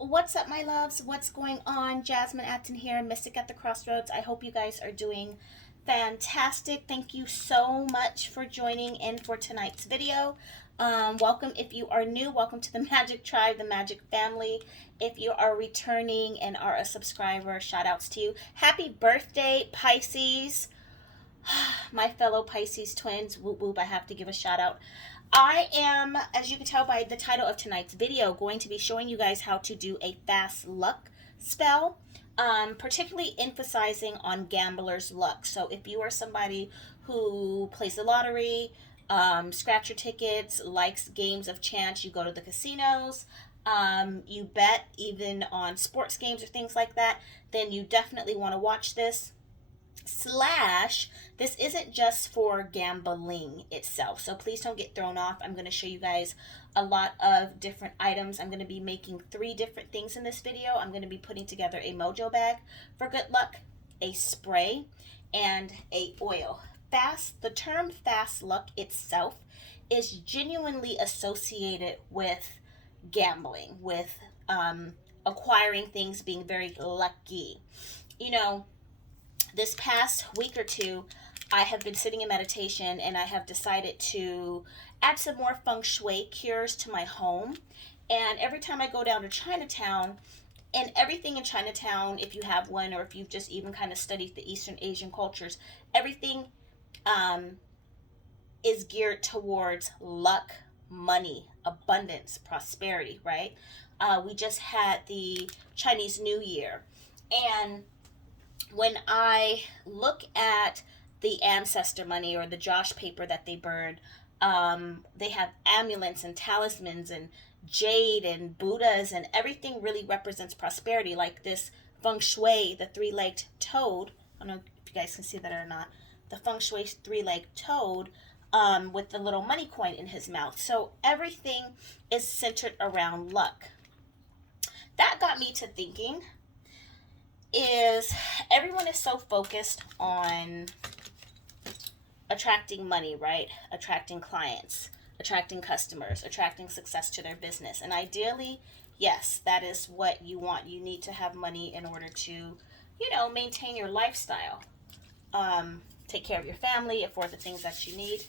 What's up, my loves? What's going on? Jasmineaten here, Mystic at the Crossroads. I hope you guys are doing fantastic. Thank you so much for joining in for tonight's video. Welcome if you are new. Welcome to the Magic Tribe, the Magic Family. If you are returning and are a subscriber, shout outs to you. Happy birthday, Pisces. My fellow Pisces twins. Whoop whoop, I have to give a shout out. I am, as you can tell by the title of tonight's video, going to be showing you guys how to do a fast luck spell, particularly emphasizing on gambler's luck. So if you are somebody who plays the lottery, scratcher tickets, likes games of chance, you go to the casinos, you bet even on sports games or things like that, then you definitely want to watch this. This isn't just for gambling itself, so please don't get thrown off. I'm going to show you guys a lot of different items. I'm going to be making 3 different things in this video. I'm going to be putting together a Mojo bag for good luck, a spray, and a oil. The term fast luck itself is genuinely associated with gambling, with acquiring things, being very lucky. You know, this past week or two, I have been sitting in meditation and I have decided to add some more feng shui cures to my home. And every time I go down to Chinatown, and everything in Chinatown, if you have one or if you've just even kind of studied the Eastern Asian cultures, everything is geared towards luck, money, abundance, prosperity, right? We just had the Chinese New Year, and when I look at the ancestor money or the Josh paper that they burn, they have amulets and talismans and jade and Buddhas, and everything really represents prosperity. Like this feng shui, the 3-legged toad. I don't know if you guys can see that or not. The feng shui 3-legged toad with the little money coin in his mouth. So everything is centered around luck. That got me to thinking, is everyone is so focused on attracting money, right? Attracting clients, attracting customers, attracting success to their business. And ideally, yes, that is what you want. You need to have money in order to, maintain your lifestyle, take care of your family, afford the things that you need,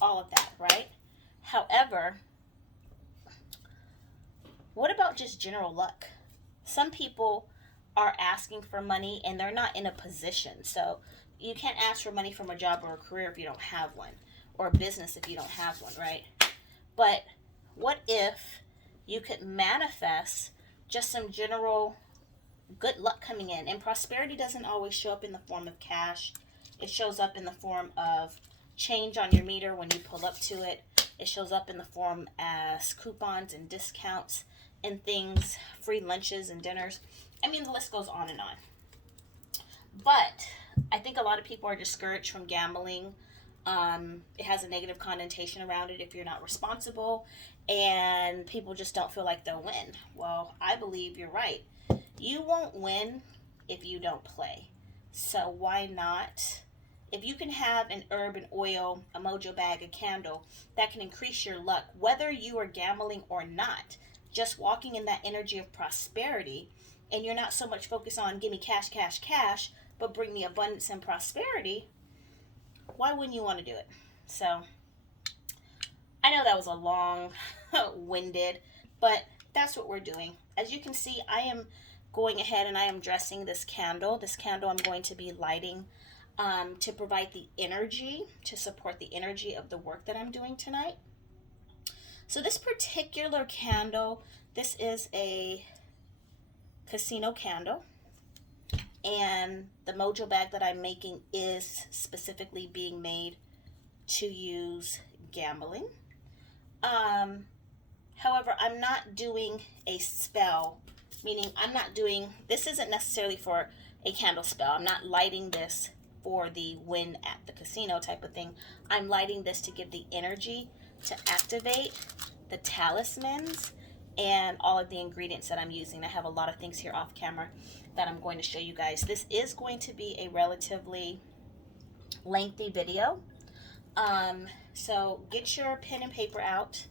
all of that, right? However, what about just general luck? Some people are asking for money and they're not in a position. So you can't ask for money from a job or a career if you don't have one, or a business if you don't have one, right? But what if you could manifest just some general good luck coming in? And prosperity doesn't always show up in the form of cash. It shows up in the form of change on your meter when you pull up to it. It shows up in the form as coupons and discounts and things, free lunches and dinners. I mean, the list goes on and on. But I think a lot of people are discouraged from gambling. It has a negative connotation around it if you're not responsible, and people just don't feel like they'll win. Well, I believe you're right. You won't win if you don't play. So why not? If you can have an herb, an oil, a mojo bag, a candle that can increase your luck, whether you are gambling or not, just walking in that energy of prosperity, and you're not so much focused on give me cash, cash, cash, but bring me abundance and prosperity, why wouldn't you want to do it? So I know that was a long-winded, but that's what we're doing. As you can see, I am going ahead and I am dressing this candle. This candle I'm going to be lighting to provide the energy, to support the energy of the work that I'm doing tonight. So this particular candle, this is a casino candle, and the mojo bag that I'm making is specifically being made to use gambling. However, I'm not doing a spell, meaning this isn't necessarily for a candle spell. I'm not lighting this for the win at the casino type of thing. I'm lighting this to give the energy to activate the talismans and all of the ingredients that I'm using. I have a lot of things here off camera that I'm going to show you guys. This is going to be a relatively lengthy video. So get your pen and paper out,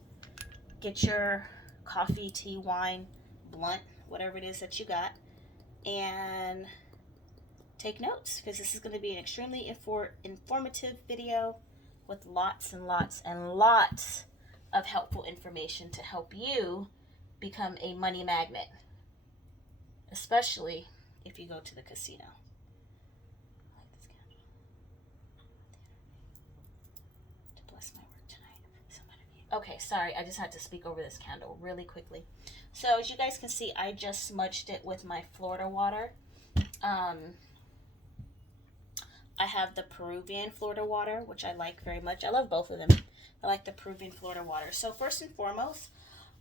get your coffee, tea, wine, blunt, whatever it is that you got, and take notes, because this is going to be an extremely informative video with lots and lots and lots of helpful information to help you become a money magnet, especially if you go to the casino. To bless my work tonight. Okay, sorry, I just had to speak over this candle really quickly. So as you guys can see, I just smudged it with my Florida water. I have the Peruvian Florida water, which I like very much. I love both of them. I like the Peruvian Florida water. So first and foremost,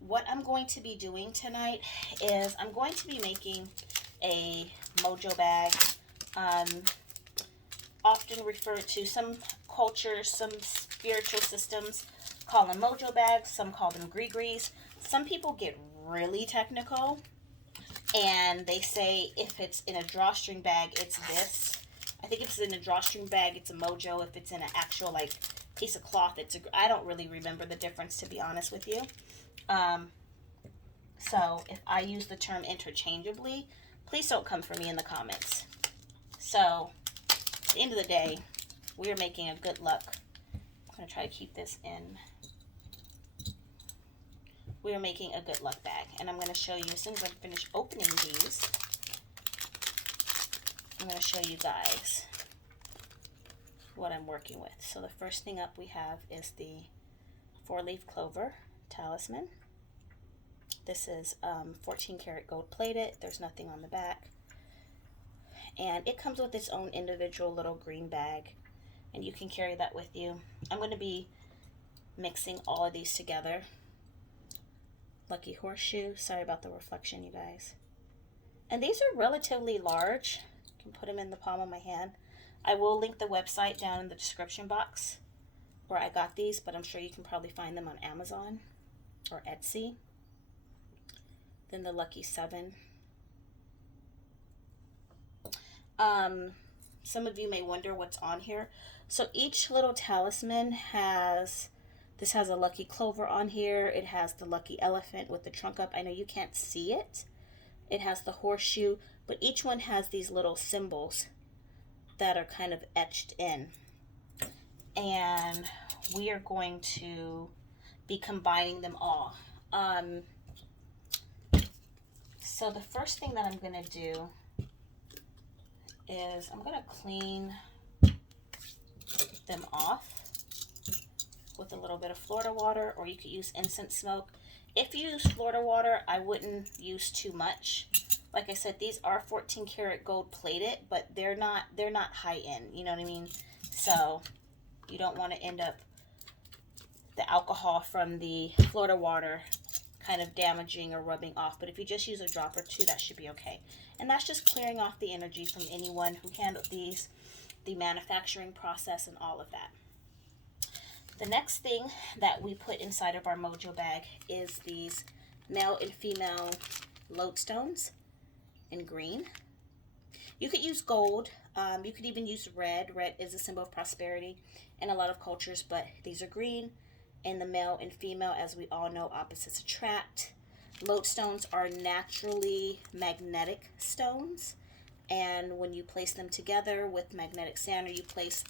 what I'm going to be doing tonight is I'm going to be making a Mojo bag. Often referred to, some cultures, some spiritual systems call them Mojo bags. Some call them gree-grees. Some people get really technical and they say if it's in a drawstring bag, it's this. I think if it's in a drawstring bag, it's a Mojo. If it's in an actual like piece of cloth, it's a. I don't really remember the difference, to be honest with you. So if I use the term interchangeably, please don't come for me in the comments. So at the end of the day, we are making a good luck. I'm gonna try to keep this in. We are making a good luck bag, and I'm going to show you as soon as I finish opening these. I'm going to show you guys what I'm working with. So the first thing up we have is the 4-leaf clover talisman. This is 14 karat gold plated. There's nothing on the back. And it comes with its own individual little green bag, and you can carry that with you. I'm going to be mixing all of these together. Lucky horseshoe. Sorry about the reflection, you guys. And these are relatively large. You can put them in the palm of my hand. I will link the website down in the description box where I got these, but I'm sure you can probably find them on Amazon or Etsy. Then the lucky 7. Some of you may wonder what's on here. So each little talisman has, this has a lucky clover on here. It has the lucky elephant with the trunk up. I know you can't see it. It has the horseshoe, but each one has these little symbols that are kind of etched in. And we are going to be combining them all. So the first thing that I'm going to do is I'm going to clean them off with a little bit of Florida water, or you could use incense smoke. If you use Florida water, I wouldn't use too much. Like I said, these are 14 karat gold plated, but they're not high end, you know what I mean? So you don't want to end up the alcohol from the Florida water kind of damaging or rubbing off. But if you just use a drop or two, that should be okay. And that's just clearing off the energy from anyone who handled these, the manufacturing process and all of that. The next thing that we put inside of our Mojo bag is these male and female Lodestones in green. You could use gold. You could even use red. Red is a symbol of prosperity in a lot of cultures, but these are green. And the male and female, as we all know, opposites attract. Lodestones are naturally magnetic stones. And when you place them together with magnetic sand, or you place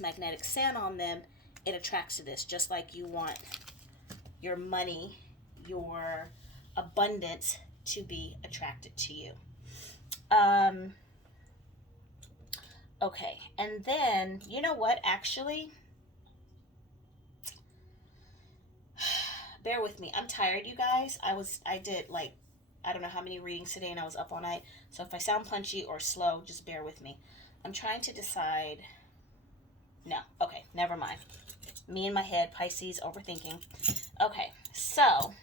magnetic sand on them, it attracts to this, just like you want your money, your abundance to be attracted to you. Okay, and then, you know what, actually, bear with me. I'm tired, you guys. I did like, I don't know how many readings today, and I was up all night. So if I sound punchy or slow, just bear with me. I'm trying to decide. No, okay, never mind. Me in my head, Pisces, overthinking. Okay, so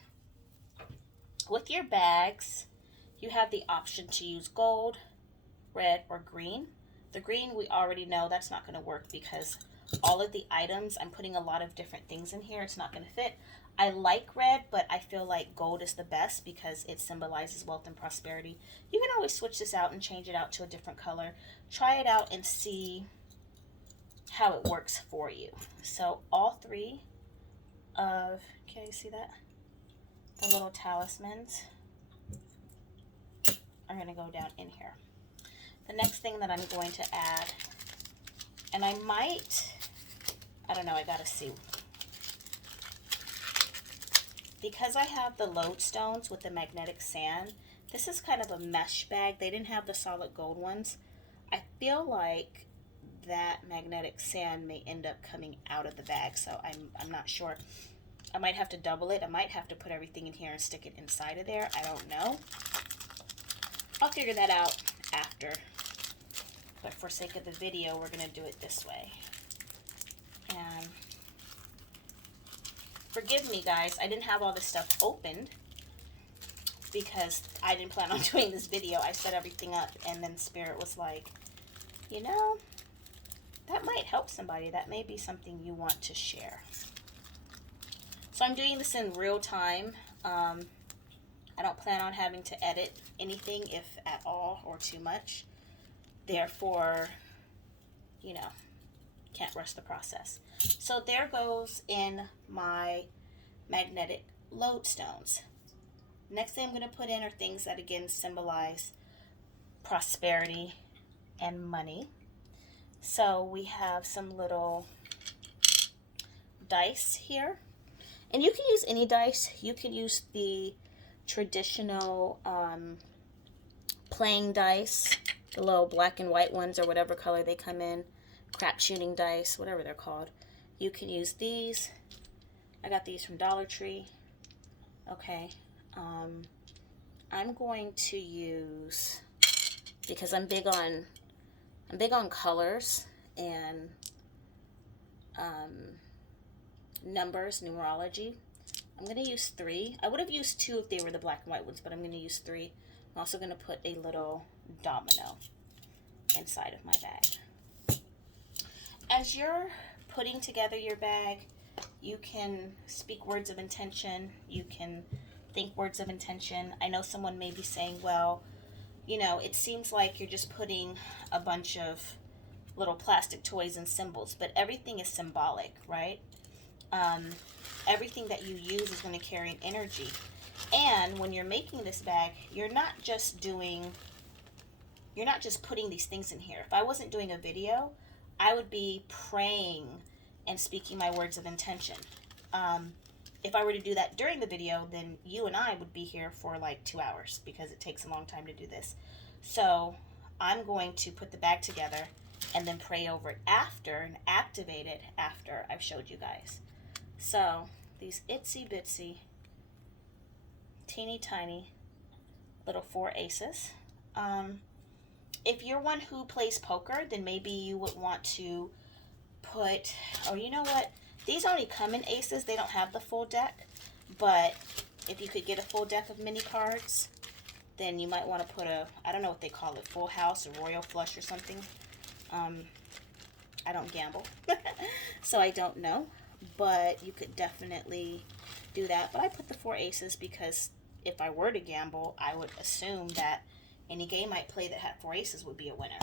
with your bags, you have the option to use gold, red, or green. The green, we already know that's not going to work because all of the items, I'm putting a lot of different things in here. It's not going to fit. I like red, but I feel like gold is the best because it symbolizes wealth and prosperity. You can always switch this out and change it out to a different color. Try it out and see how it works for you. So all three of, can you see that? The little talismans. going to go down in here. The next thing that I'm going to add, and I don't know, I got to see. Because I have the Lodestones with the magnetic sand, this is kind of a mesh bag. They didn't have the solid gold ones. I feel like that magnetic sand may end up coming out of the bag, so I'm not sure. I might have to double it. I might have to put everything in here and stick it inside of there. I don't know. I'll figure that out after. But for sake of the video, we're going to do it this way. And forgive me, guys. I didn't have all this stuff opened because I didn't plan on doing this video. I set everything up, and then Spirit was like, you know, that might help somebody. That may be something you want to share. So I'm doing this in real time. I don't plan on having to edit anything, if at all, or too much. Therefore, you know, can't rush the process. So there goes in my magnetic Lodestones. Next thing I'm going to put in are things that, again, symbolize prosperity and money. So we have some little dice here. And you can use any dice. You can use the traditional playing dice, the little black and white ones or whatever color they come in, crap shooting dice, whatever they're called. You can use these. I got these from Dollar Tree. Okay. I'm going to use, because I'm big on colors and numbers, numerology. I'm going to use 3. I would have used 2 if they were the black and white ones, but I'm going to use 3. I'm also going to put a little domino inside of my bag. As you're putting together your bag, you can speak words of intention. You can think words of intention. I know someone may be saying, well, you know, it seems like you're just putting a bunch of little plastic toys and symbols, but everything is symbolic, right? Everything that you use is going to carry an energy. And when you're making this bag, you're not just putting these things in here. If I wasn't doing a video, I would be praying and speaking my words of intention. If I were to do that during the video, then you and I would be here for like 2 hours because it takes a long time to do this. So I'm going to put the bag together and then pray over it after and activate it after I've showed you guys. So these itsy bitsy, teeny tiny little 4 aces. If you're one who plays poker, then maybe you would want to put, or you know what? These only come in aces. They don't have the full deck. But if you could get a full deck of mini cards, then you might want to put a, I don't know what they call it, full house or royal flush or something. I don't gamble, so I don't know. But you could definitely do that. But I put the 4 aces because if I were to gamble, I would assume that any game I play that had 4 aces would be a winner.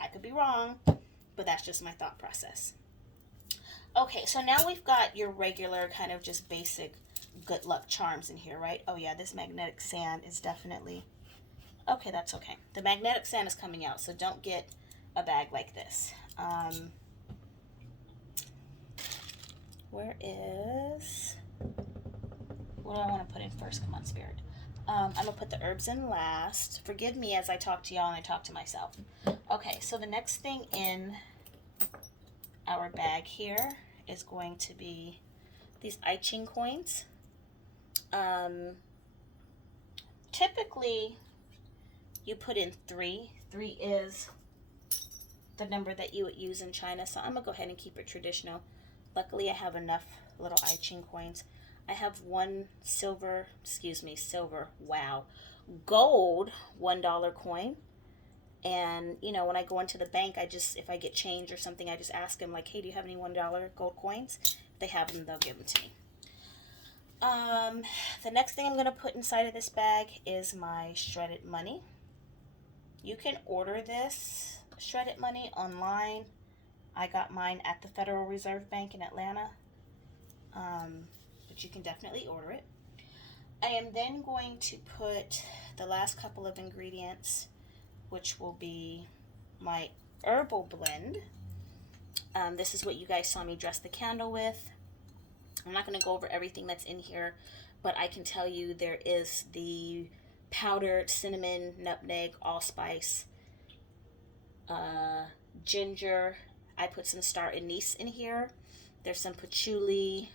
I could be wrong, but that's just my thought process. Okay, so now we've got your regular kind of just basic good luck charms in here, right? Oh yeah, this magnetic sand is definitely, okay, that's okay. The magnetic sand is coming out, so don't get a bag like this. Where is, what do I want to put in first? Come on, Spirit. I'm going to put the herbs in last. Forgive me as I talk to y'all and I talk to myself. Okay, so the next thing in our bag here is going to be these I Ching coins. Typically, you put in 3. 3 is the number that you would use in China, so I'm going to go ahead and keep it traditional. Luckily, I have enough little I Ching coins. I have one gold $1 coin. And, you know, when I go into the bank, if I get change or something, I just ask them, like, hey, do you have any $1 gold coins? If they have them, they'll give them to me. The next thing I'm going to put inside of this bag is my shredded money. You can order this shredded money online. I got mine at the Federal Reserve Bank in Atlanta. But you can definitely order it. I am then going to put the last couple of ingredients, which will be my Herbal Blend. This is what you guys saw me dress the candle with. I'm not going to go over everything that's in here, but I can tell you there is the powdered cinnamon, nutmeg, allspice, ginger. I put some star anise in here. There's some patchouli,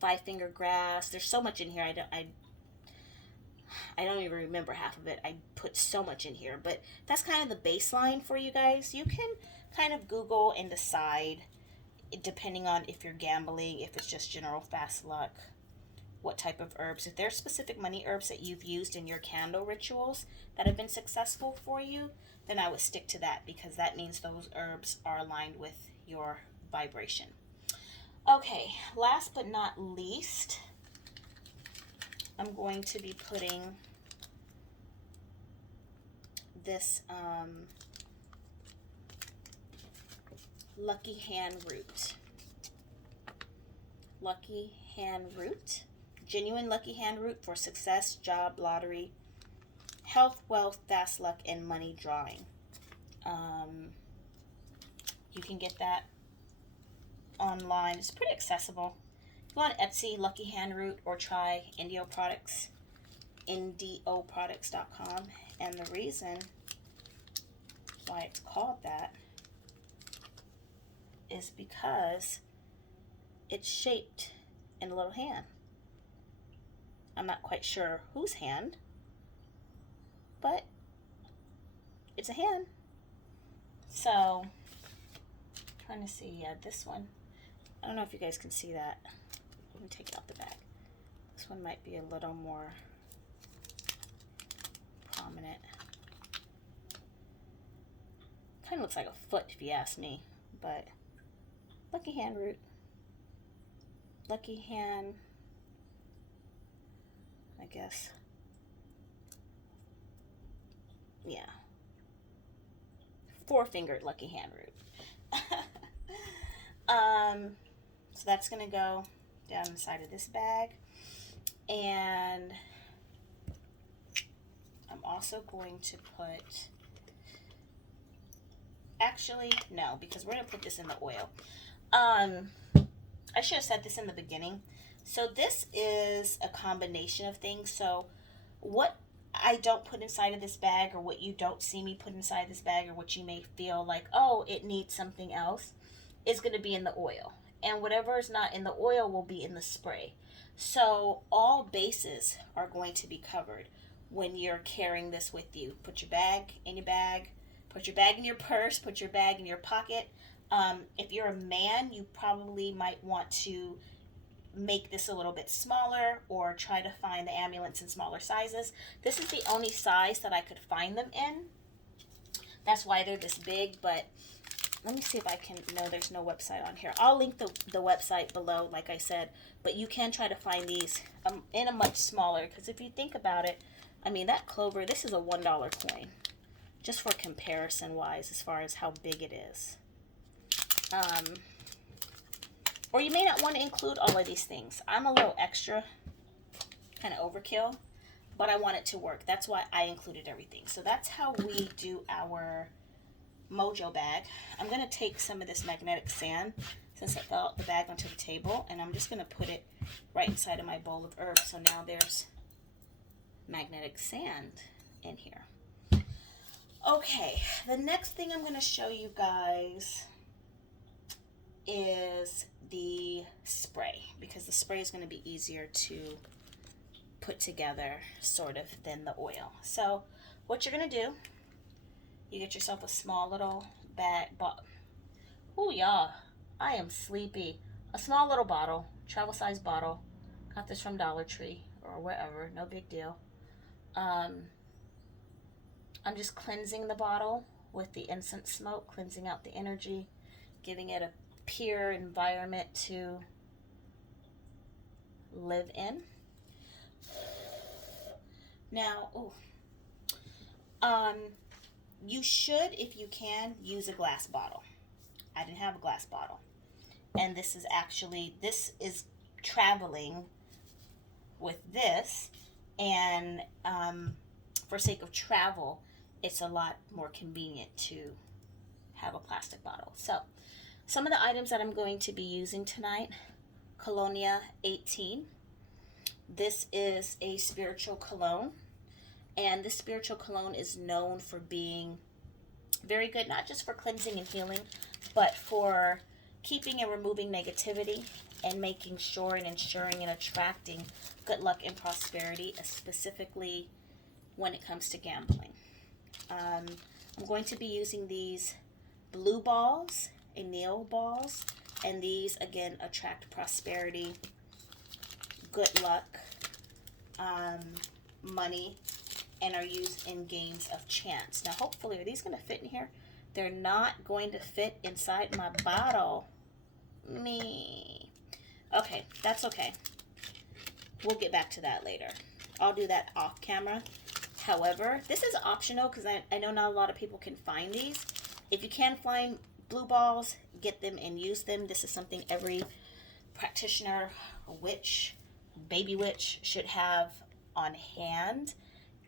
five-finger grass. There's so much in here. I don't even remember half of it. I put so much in here, but that's kind of the baseline for you guys. You can kind of Google and decide, depending on if you're gambling, if it's just general fast luck, what type of herbs. If there's specific money herbs that you've used in your candle rituals that have been successful for you, then I would stick to that, because that means those herbs are aligned with your vibration. Okay, last but not least, I'm going to be putting this Lucky Hand Root. Lucky Hand Root. Genuine Lucky Hand Root for success, job, lottery, health, wealth, fast luck, and money drawing. You can get that online. It's pretty accessible. Go on Etsy, Lucky Hand Root, or try Indio Products, indioproducts.com. And the reason why it's called that is because it's shaped in a little hand. I'm not quite sure whose hand, but it's a hand. So, trying to see, yeah, this one. I don't know if you guys can see that. Let me take it out the bag. This one might be a little more prominent. Kind of looks like a foot if you ask me, but Lucky Hand Root. Lucky Hand, I guess. Yeah. Four-fingered Lucky Hand Root. So that's going to go down inside of this bag. And I'm also going to put, actually, no, because we're going to put this in the oil. I should have said this in the beginning. So this is a combination of things. So what I don't put inside of this bag, or what you don't see me put inside this bag, or what you may feel like, oh, it needs something else, is going to be in the oil. And whatever is not in the oil will be in the spray. So all bases are going to be covered when you're carrying this with you. Put your bag in your bag, put your bag in your purse, put your bag in your pocket. If you're a man, you probably might want to make this a little bit smaller, or try to find the amulets in smaller sizes. This is the only size that I could find them in. That's why they're this big, but let me see if I can, no, there's no website on here. I'll link the website below, like I said, but you can try to find these in a much smaller, because if you think about it, I mean, that Clover, this is a $1 coin, just for comparison wise, as far as how big it is. Or you may not want to include all of these things. I'm a little extra, kind of overkill, but I want it to work. That's why I included everything. So that's how we do our Mojo bag. I'm going to take some of this magnetic sand, since I fell out the bag onto the table, and I'm just going to put it right inside of my bowl of herbs. So now there's magnetic sand in here. Okay, the next thing I'm going to show you guys is the spray, because the spray is going to be easier to put together sort of than the oil. So what you're going to do, you get yourself a small little bag. Oh yeah, I am sleepy. A small little bottle, travel size bottle. Got this from Dollar Tree or wherever, no big deal. I'm just cleansing the bottle with the incense smoke, cleansing out the energy, giving it a pure environment to live in. Now, you should, if you can, use a glass bottle. I didn't have a glass bottle, and this is traveling with this And for sake of travel, it's a lot more convenient to have a plastic bottle. So some of the items that I'm going to be using tonight: Colonia 18. This is a spiritual cologne, and this spiritual cologne is known for being very good, not just for cleansing and healing, but for keeping and removing negativity and making sure and ensuring and attracting good luck and prosperity, specifically when it comes to gambling. I'm going to be using these blue balls, anneal balls, and these again attract prosperity, good luck, money, and are used in games of chance. Now hopefully, are these going to fit in here? They're not going to fit inside my bottle. Okay, that's okay. We'll get back to that later. I'll do that off camera. However, this is optional because I know not a lot of people can find these. If you can find blue balls, get them and use them. This is something every practitioner, witch, baby witch should have on hand.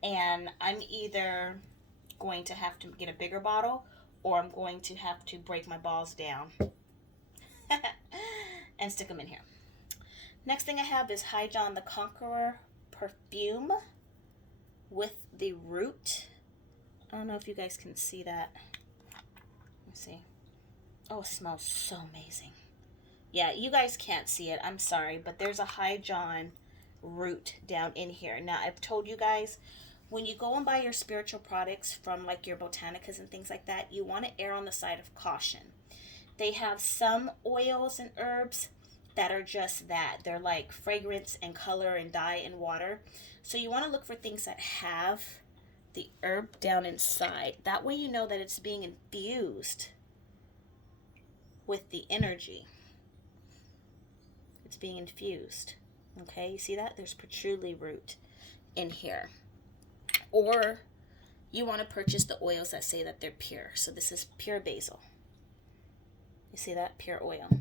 And I'm either going to have to get a bigger bottle, or I'm going to have to break my balls down and stick them in here. Next thing I have is John the Conqueror perfume with the root. I don't know if you guys can see that. Let's see. Oh, it smells so amazing. Yeah, you guys can't see it. I'm sorry, but there's a John root down in here. Now, I've told you guys, when you go and buy your spiritual products from like your botanicas and things like that, you want to err on the side of caution. They have some oils and herbs that are just that. They're like fragrance and color and dye and water. So you want to look for things that have the herb down inside. That way you know that it's being infused with the energy. It's being infused. Okay, you see that? There's patchouli root in here. Or you want to purchase the oils that say that they're pure. So this is pure basil. You see that? Pure oil.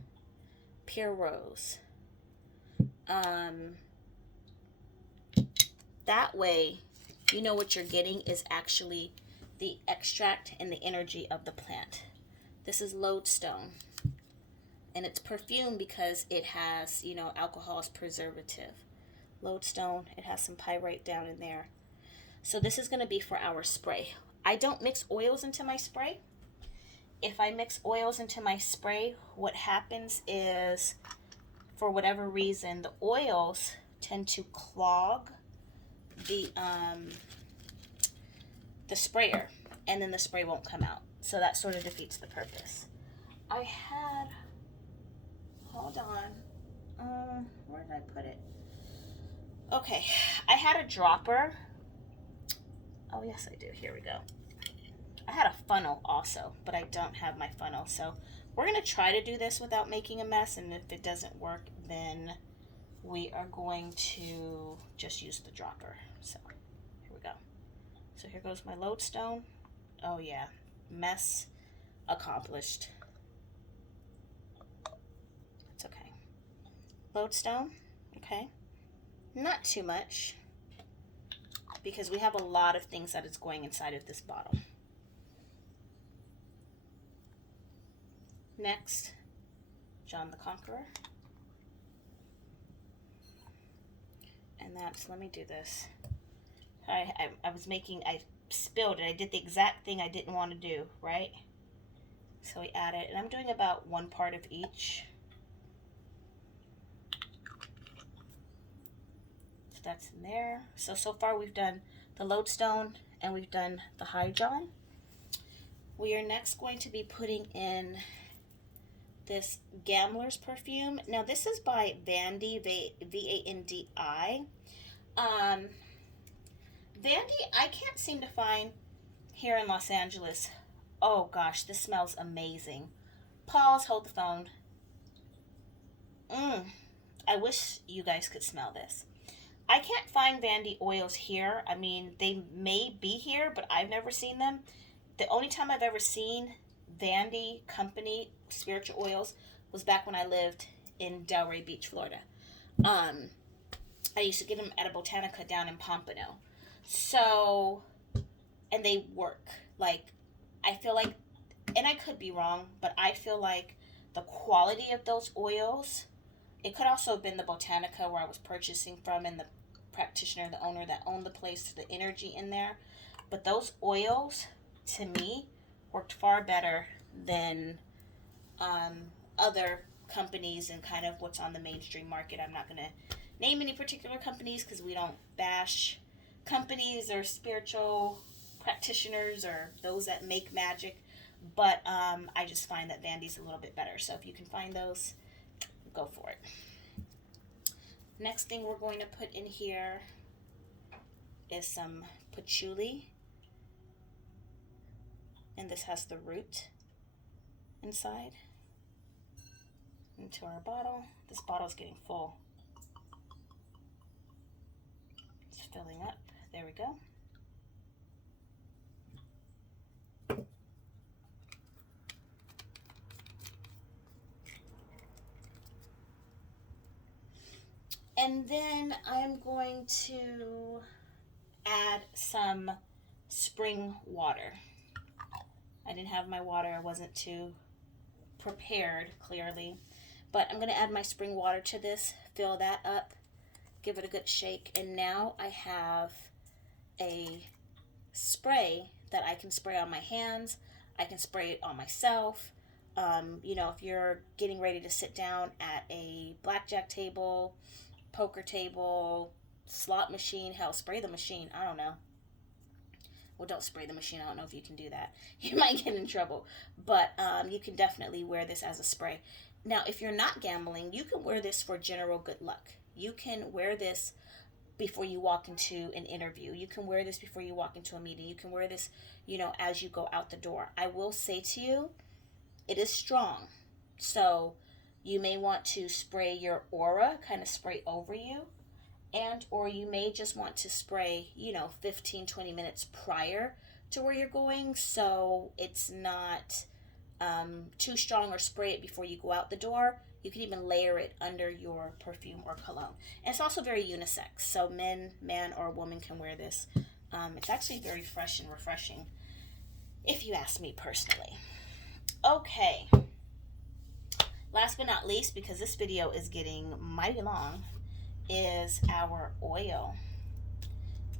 Pure rose. That way, you know what you're getting is actually the extract and the energy of the plant. This is Loadstone. And it's perfume because it has, you know, alcohol as preservative. Loadstone, it has some pyrite down in there. So this is going to be for our spray. I don't mix oils into my spray. If I mix oils into my spray, what happens is, for whatever reason, the oils tend to clog the sprayer, and then the spray won't come out. So that sort of defeats the purpose. Hold on. Where did I put it? Okay, I had a dropper. Oh, yes, I do. Here we go. I had a funnel also, but I don't have my funnel. So we're going to try to do this without making a mess. And if it doesn't work, then we are going to just use the dropper. So here we go. So here goes my Lodestone. Oh, yeah. Mess accomplished. It's okay. Lodestone. Okay. Not too much, because we have a lot of things that is going inside of this bottle. Next, John the Conqueror. And that's, let me do this. I spilled it. I did the exact thing I didn't want to do, right? So we add it, and I'm doing about 1 part of each. So that's in there. So far we've done the Lodestone and we've done the John. We are next going to be putting in this Gambler's perfume. Now this is by Vandi, V-A-N-D-I. Vandi, I can't seem to find here in Los Angeles. Oh gosh, this smells amazing. Pause, hold the phone. I wish you guys could smell this. I can't find Vandi oils here. I mean, they may be here, but I've never seen them. The only time I've ever seen Vandi Company spiritual oils was back when I lived in Delray Beach, Florida. I used to get them at a Botanica down in Pompano. So, and they work. Like, I feel like, and I could be wrong, but I feel like the quality of those oils, it could also have been the Botanica where I was purchasing from, and the practitioner, the owner that owned the place, the energy in there. But those oils, to me, worked far better than other companies and kind of what's on the mainstream market. I'm not going to name any particular companies because we don't bash companies or spiritual practitioners or those that make magic, but I just find that Vandy's a little bit better. So if you can find those, go for it. Next thing we're going to put in here is some patchouli, and this has the root inside, into our bottle. This bottle's getting full. It's filling up. There we go. And then I'm going to add some spring water. I didn't have my water. I wasn't too prepared, clearly. But I'm going to add my spring water to this, fill that up, give it a good shake. And now I have a spray that I can spray on my hands. I can spray it on myself. You know, if you're getting ready to sit down at a blackjack table, poker table, slot machine, hell, spray the machine. I don't know. Well, don't spray the machine. I don't know if you can do that. You might get in trouble. But you can definitely wear this as a spray. Now, if you're not gambling, you can wear this for general good luck. You can wear this before you walk into an interview. You can wear this before you walk into a meeting. You can wear this, you know, as you go out the door. I will say to you, it is strong. So you may want to spray your aura, kind of spray over you. And or you may just want to spray, you know, 15, 20 minutes prior to where you're going, so it's not too strong, or spray it before you go out the door. You can even layer it under your perfume or cologne. And it's also very unisex, so man or woman can wear this. It's actually very fresh and refreshing, if you ask me personally. Okay, last but not least, because this video is getting mighty long, is our oil.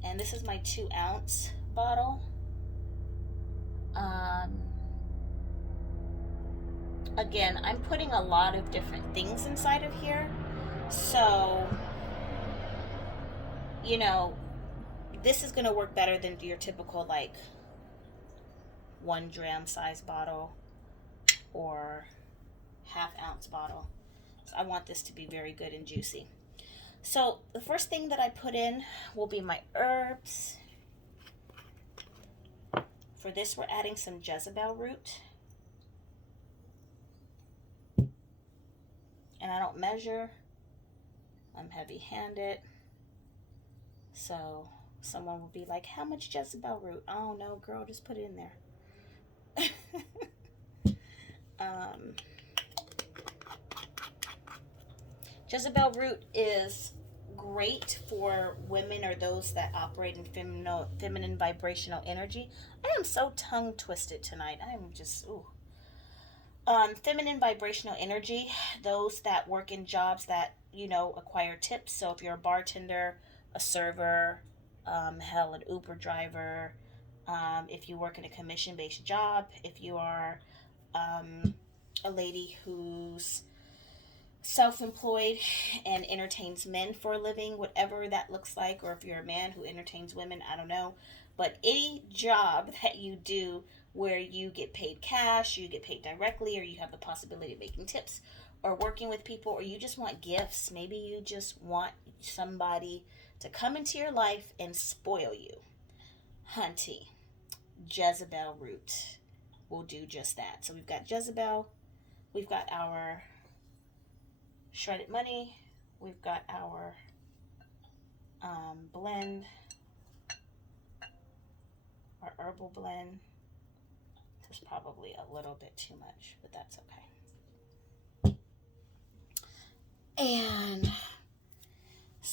And this is my 2-ounce bottle. Again, I'm putting a lot of different things inside of here. So, you know, this is going to work better than your typical like 1 gram size bottle or 1/2 ounce bottle. So I want this to be very good and juicy. So the first thing that I put in will be my herbs. For this, we're adding some Jezebel root. And I don't measure. I'm heavy-handed. So someone will be like, how much Jezebel root? I don't know, girl, just put it in there. Jezebel root is great for women or those that operate in feminine vibrational energy. I am so tongue twisted tonight. I am just, ooh. Feminine vibrational energy, those that work in jobs that, you know, acquire tips. So if you're a bartender, a server, hell, an Uber driver, if you work in a commission-based job, if you are a lady who's self-employed and entertains men for a living, whatever that looks like, or if you're a man who entertains women, I don't know. But any job that you do where you get paid cash, you get paid directly, or you have the possibility of making tips, or working with people, or you just want gifts, maybe you just want somebody to come into your life and spoil you. Hunty, Jezebel root will do just that. So we've got Jezebel, we've got our shredded money, we've got our blend, our herbal blend. There's probably a little bit too much, but that's okay. And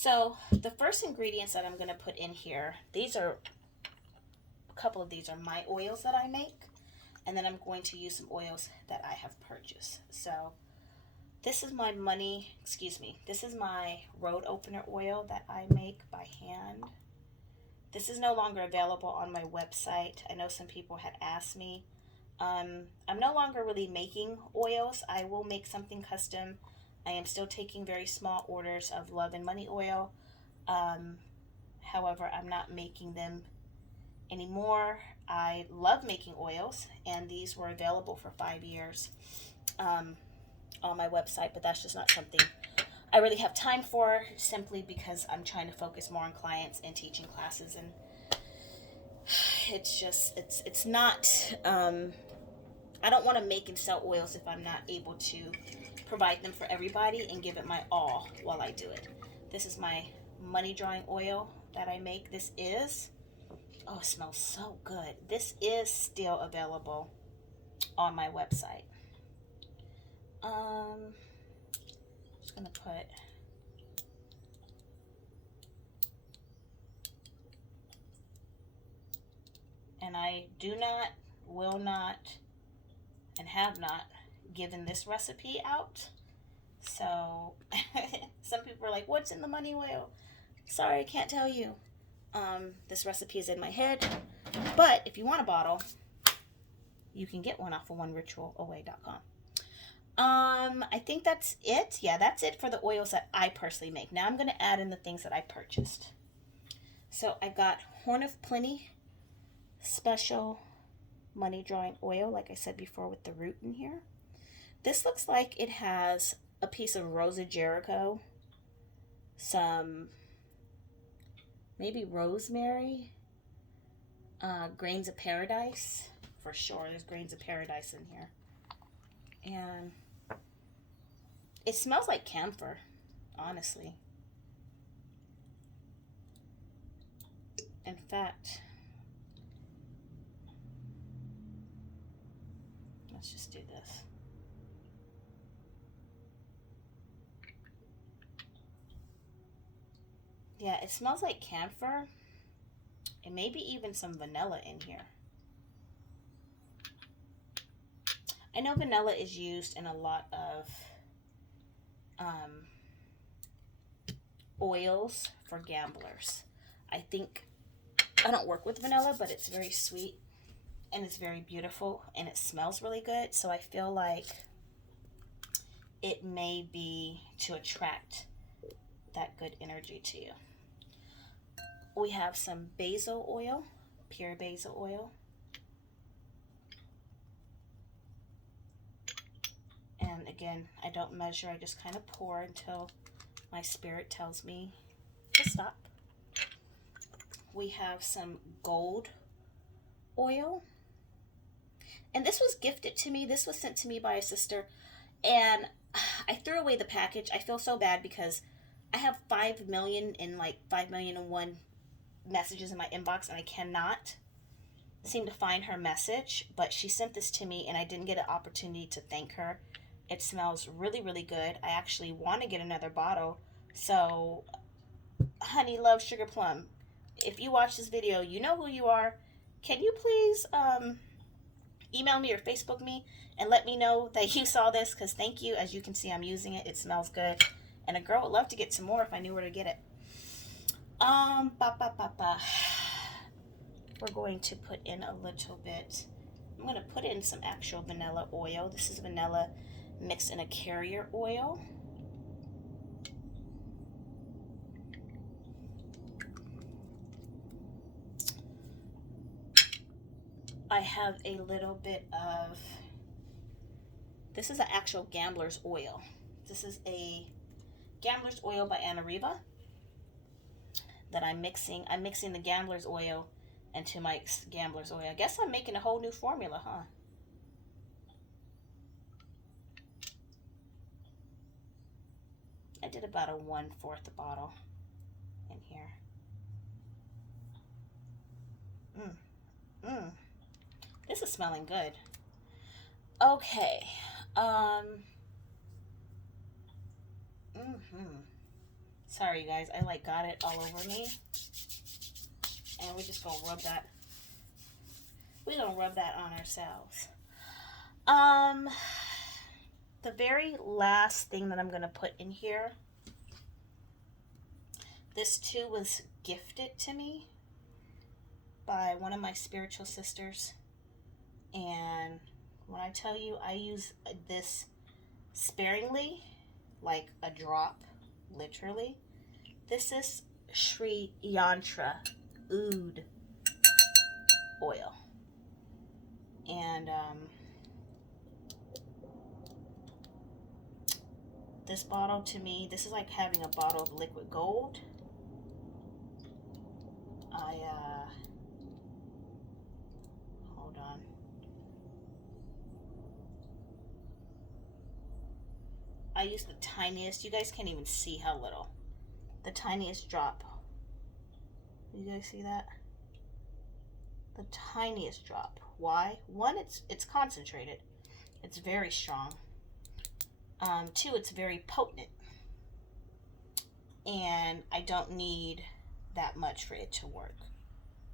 So the first ingredients that I'm going to put in here, a couple of these are my oils that I make. And then I'm going to use some oils that I have purchased. So this is my this is my road opener oil that I make by hand. This is no longer available on my website. I know some people had asked me. I'm no longer really making oils. I will make something custom. I am still taking very small orders of love and money oil. However, I'm not making them anymore. I love making oils, and these were available for 5 years on my website, but that's just not something I really have time for, simply because I'm trying to focus more on clients and teaching classes, and it's not, I don't want to make and sell oils if I'm not able to provide them for everybody and give it my all while I do it. This is my money drawing oil that I make. Oh, it smells so good. This is still available on my website. Just gonna put and I will not, and have not given this recipe out. So some people are like, what's in the money oil? Sorry, I can't tell you. This recipe is in my head, but if you want a bottle, you can get one off of oneritualaway.com. I think that's it. Yeah, that's it for the oils that I personally make. Now I'm going to add in the things that I purchased. So I got Horn of Plenty special money drawing oil, like I said before, with the root in here. This looks like it has a piece of Rosa Jericho, some maybe rosemary, grains of paradise. For sure, there's grains of paradise in here. And it smells like camphor, honestly. In fact, let's just do this. Yeah, it smells like camphor, and maybe even some vanilla in here. I know vanilla is used in a lot of oils for gamblers. I don't work with vanilla, but it's very sweet and it's very beautiful and it smells really good. So I feel like it may be to attract that good energy to you. We have some basil oil, pure basil oil. And again, I don't measure, I just kind of pour until my spirit tells me to stop. We have some gold oil. And this was gifted to me. This was sent to me by a sister. And I threw away the package. I feel so bad because I have 5 million and 5,000,001 messages in my inbox, and I cannot seem to find her message. But she sent this to me, and I didn't get an opportunity to thank her. It smells really, really good. I actually want to get another bottle. So, honey, love, sugar plum, if you watch this video, you know who you are. Can you please email me or Facebook me and let me know that you saw this? Because thank you. As you can see, I'm using it. It smells good. And a girl would love to get some more if I knew where to get it. We're going to put in a little bit. I'm going to put in some actual vanilla oil. This is vanilla mixed in a carrier oil. I have a little bit of, this is an actual gambler's oil. This is a gambler's oil by Anna Riva that I'm mixing. I'm mixing the gambler's oil into my gambler's oil. I guess I'm making a whole new formula, huh? I did about a 1/4 bottle in here. This is smelling good. Okay. Sorry, you guys. I like got it all over me. And we're just going to rub that. We're going to rub that on ourselves. The very last thing that I'm going to put in here. This too was gifted to me by one of my spiritual sisters. And when I tell you I use this sparingly, like a drop, literally. This is Sri Yantra Oud oil. And this bottle, to me, this is like having a bottle of liquid gold. Hold on. I use the tiniest, you guys can't even see how little. The tiniest drop. You guys see that? The tiniest drop. Why? One, it's concentrated. It's very strong. Two, it's very potent. And I don't need that much for it to work.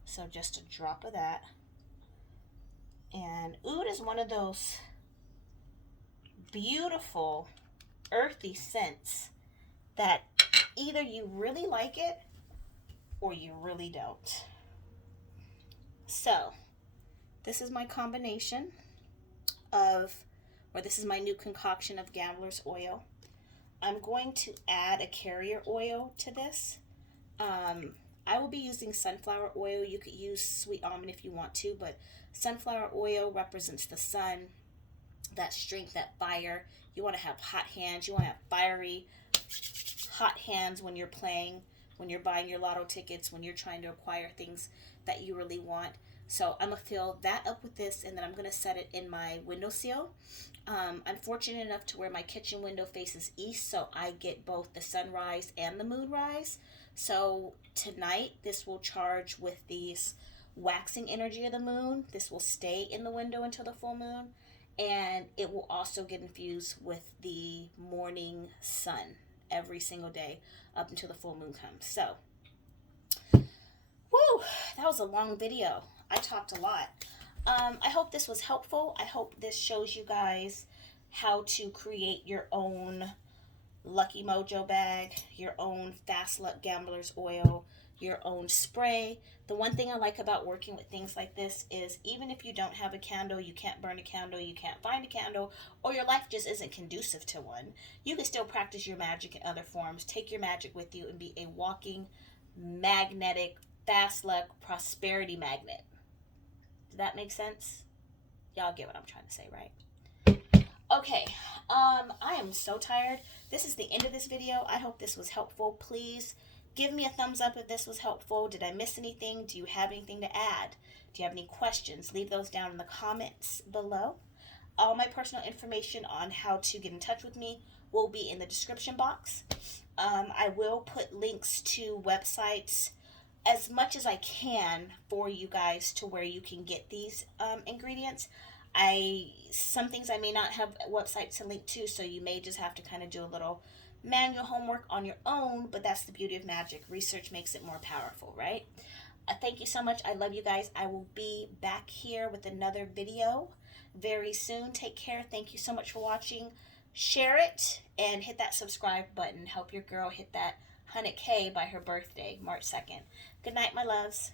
So just a drop of that. And oud is one of those beautiful earthy scents that either you really like it or you really don't. So this is my combination of, or this is my new concoction of gambler's oil. I'm going to add a carrier oil to this. I will be using sunflower oil. You could use sweet almond if you want to, but sunflower oil represents the sun, that strength, that fire. You want to have hot hands. You want to have fiery, hot hands when you're playing, when you're buying your lotto tickets, when you're trying to acquire things that you really want. So I'm going to fill that up with this, and then I'm going to set it in my windowsill. I'm fortunate enough to where my kitchen window faces east, so I get both the sunrise and the moonrise. So tonight, this will charge with these waxing energy of the moon. This will stay in the window until the full moon, and it will also get infused with the morning sun every single day up until the full moon comes. So, woo, that was a long video. I talked a lot. I hope this was helpful. I hope this shows you guys how to create your own Lucky Mojo bag, your own Fast Luck Gambler's oil, your own spray. The one thing I like about working with things like this is even if you don't have a candle, you can't burn a candle, you can't find a candle, or your life just isn't conducive to one, you can still practice your magic in other forms. Take your magic with you and be a walking magnetic fast luck prosperity magnet. Does that make sense? Y'all get what I'm trying to say, right? Okay, I am so tired. This is the end of this video. I hope this was helpful. Please give me a thumbs up if this was helpful. Did I miss anything? Do you have anything to add? Do you have any questions? Leave those down in the comments below. All my personal information on how to get in touch with me will be in the description box. I will put links to websites as much as I can for you guys to where you can get these ingredients. Some things I may not have websites to link to, so you may just have to kind of do a little manual homework on your own, but that's the beauty of magic. Research makes it more powerful, right? Thank you so much. I love you guys. I will be back here with another video very soon. Take care. Thank you so much for watching. Share it and hit that subscribe button. Help your girl hit that 100K by her birthday, March 2nd. Good night, my loves.